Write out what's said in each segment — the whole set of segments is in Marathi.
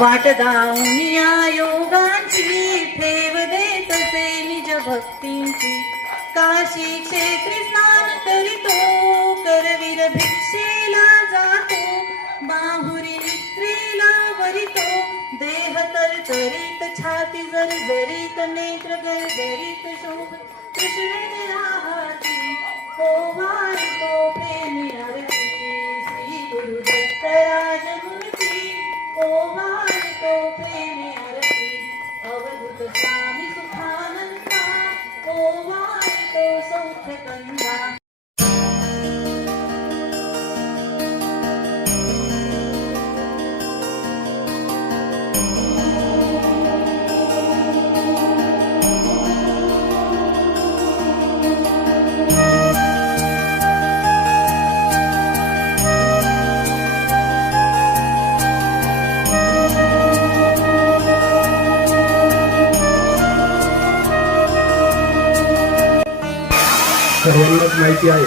वाट दावनिया योगांची ठेव देत से निज भक्तींची काशी क्षेत्री स्नान करीतो करवीर भिक्षेला जातो बाहुरी निद्रेला वरितो देह तरतरीत छाती जर्जरीत नेत्र गरगरीत शोभ कृष्ण हाती ओवाळतो प्रेमी आरती श्री गुरु दत्तराज मूर्ती ओवाळतो प्रेमी आरती अवधूत स्वामी सुखानंदा ओवाळतो सौख्य कंदा. सर्वांनाच माहिती आहे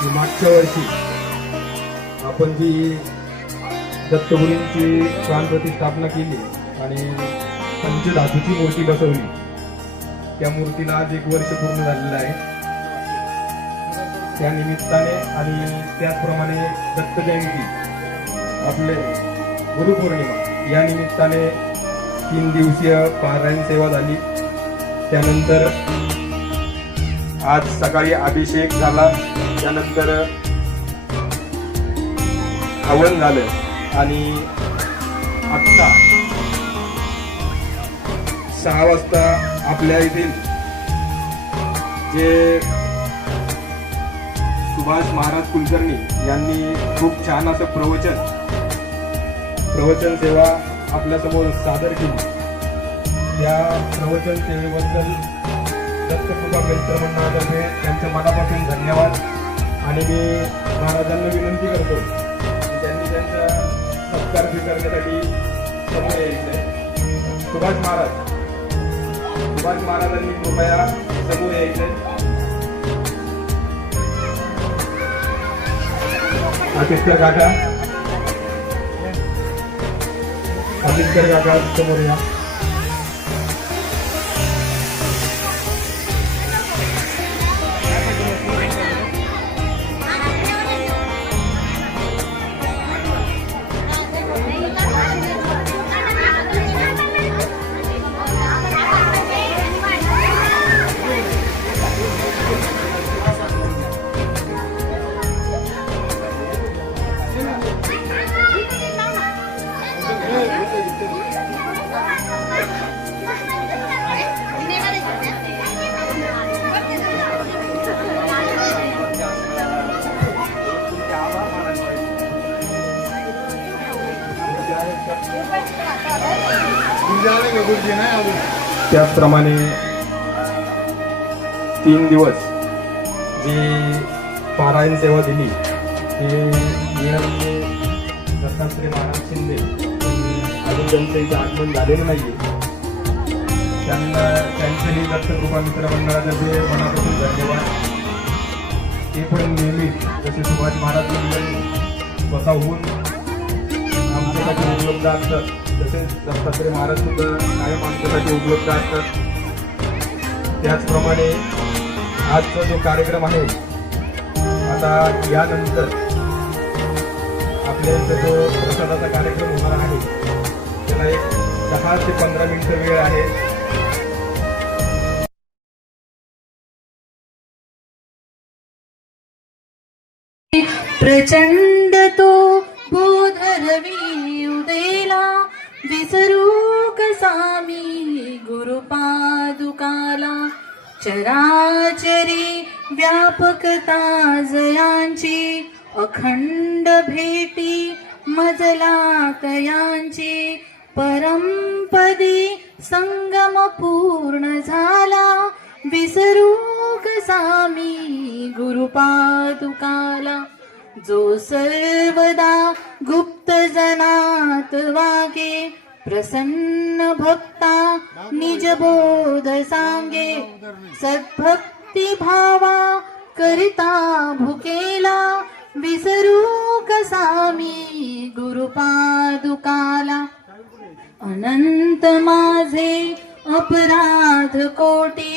की मागच्या वर्षी आपण जी दत्तगुरूंची प्राण प्रतिष्ठापना केली आणि पंचधातूची मूर्ती बसवली त्या मूर्तीला आज 1 वर्ष पूर्ण झालेलं आहे. त्या निमित्ताने आणि त्याचप्रमाणे दत्त जयंती आपले गुरुपौर्णिमा या निमित्ताने 3 दिवसीय पारायण सेवा झाली. त्यानंतर आज सकाळी अभिषेक झाला, त्यानंतर हवन झालं आणि आत्ता 6 वाजता आपल्या येथील जे सुभाष महाराज कुलकर्णी यांनी खूप छान असं प्रवचन सेवा आपल्यासमोर सादर केली. त्या प्रवचन सेवेबद्दल दत्तकृपा बेलकर मंडळातर्फे त्यांच्या मनापासून धन्यवाद. आणि मी महाराजांना विनंती करतो की त्यांनी त्यांचा सत्कार स्वीकारण्यासाठी समोर यायचंय. सुभाष महाराजांनी कृपया समोर यायचंय. आदित्य काका समोर या. त्याचप्रमाणे 3 दिवस जी पारायण सेवा दिली ती दत्तात्रय महाराज शिंदे अजून त्यांचं इथं आगमन झालेलं नाही. त्यांना त्यांचेही दत्तकृपा मित्र मंडळातर्फे मनापासून धन्यवाद. ते पण नेहमी जसे सुभाष महाराज स्वतःहून आमच्यासाठी उपलब्ध असतात तसेच दत्तात्रय महाराज सुद्धा कायम आमच्यासाठी उपलब्ध असतात. त्याचप्रमाणे आजचा जो कार्यक्रम आहे आता यानंतर आपल्या इथं जो प्रसादाचा कार्यक्रम होणार आहे त्याला एक 10 ते 15 मिनिटं वेळ आहे. प्रचंड तो बोधरवी उदेला विसरू कसा मी गुरुपादुकाला चराचरी व्यापकता जयांची अखंड भेटी मजला तयांची परमपदी संगम पूर्ण झाला विसरू कसा मी गुरुपादुकाला जो सर्वदा गुप्त जनात वागे प्रसन्न भक्ता निज बोध सांगे सद्भक्ती भावा करिता भुकेला विसरू कसा मी गुरुपादुकाला अनंत माझे अपराध कोटी,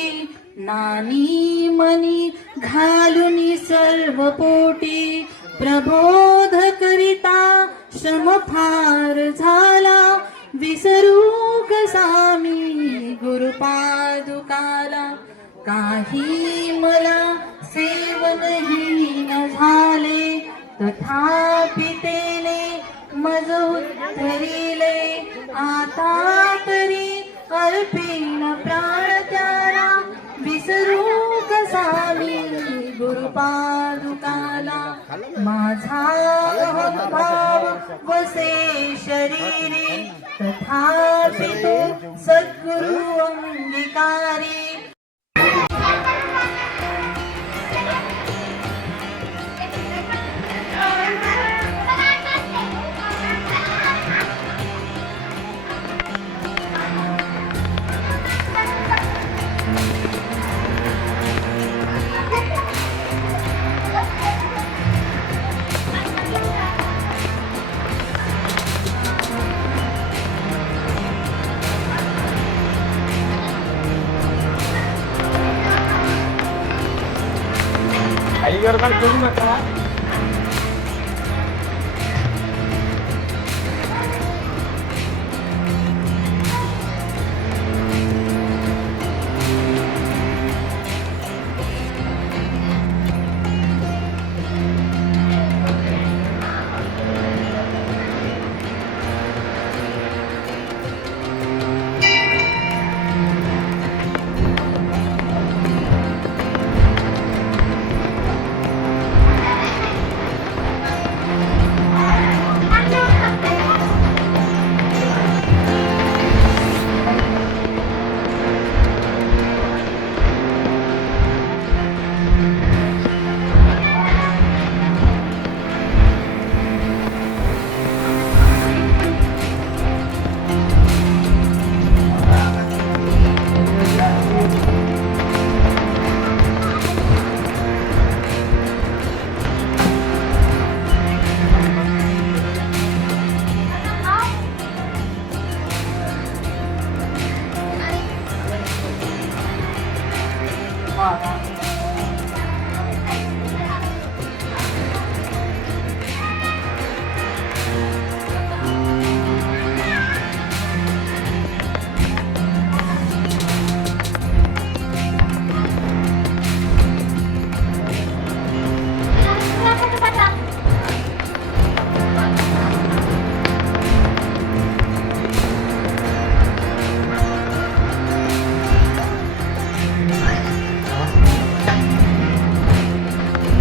नानी मनी घालून सर्व पोटी. प्रबोध करिता श्रम फार झाला, विसरू कसा मी गुरुपादुकाला. काही मला सेवनही न झाले, तथापि तेने मज उद्धरिले. आता तरी अर्पीन प्राण त्याला, विसरू कसा मी गुरुपादुकाला. माझा अहंभाव वसे शरीरी, तथापि तो सद्गुरु अंगीकारी. काही गरबा करू नका.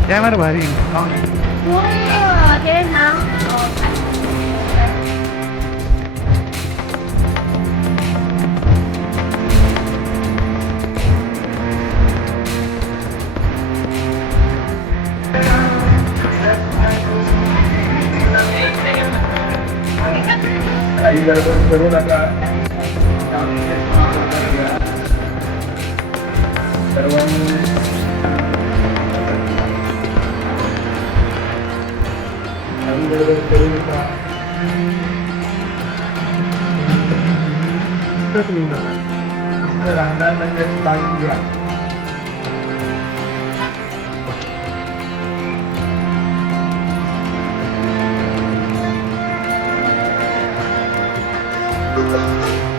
कॅमेरा भारी. काही गडबड करू नका. सर्वांनी रांगणार म्हणजे बांधून घ्या. Thank you.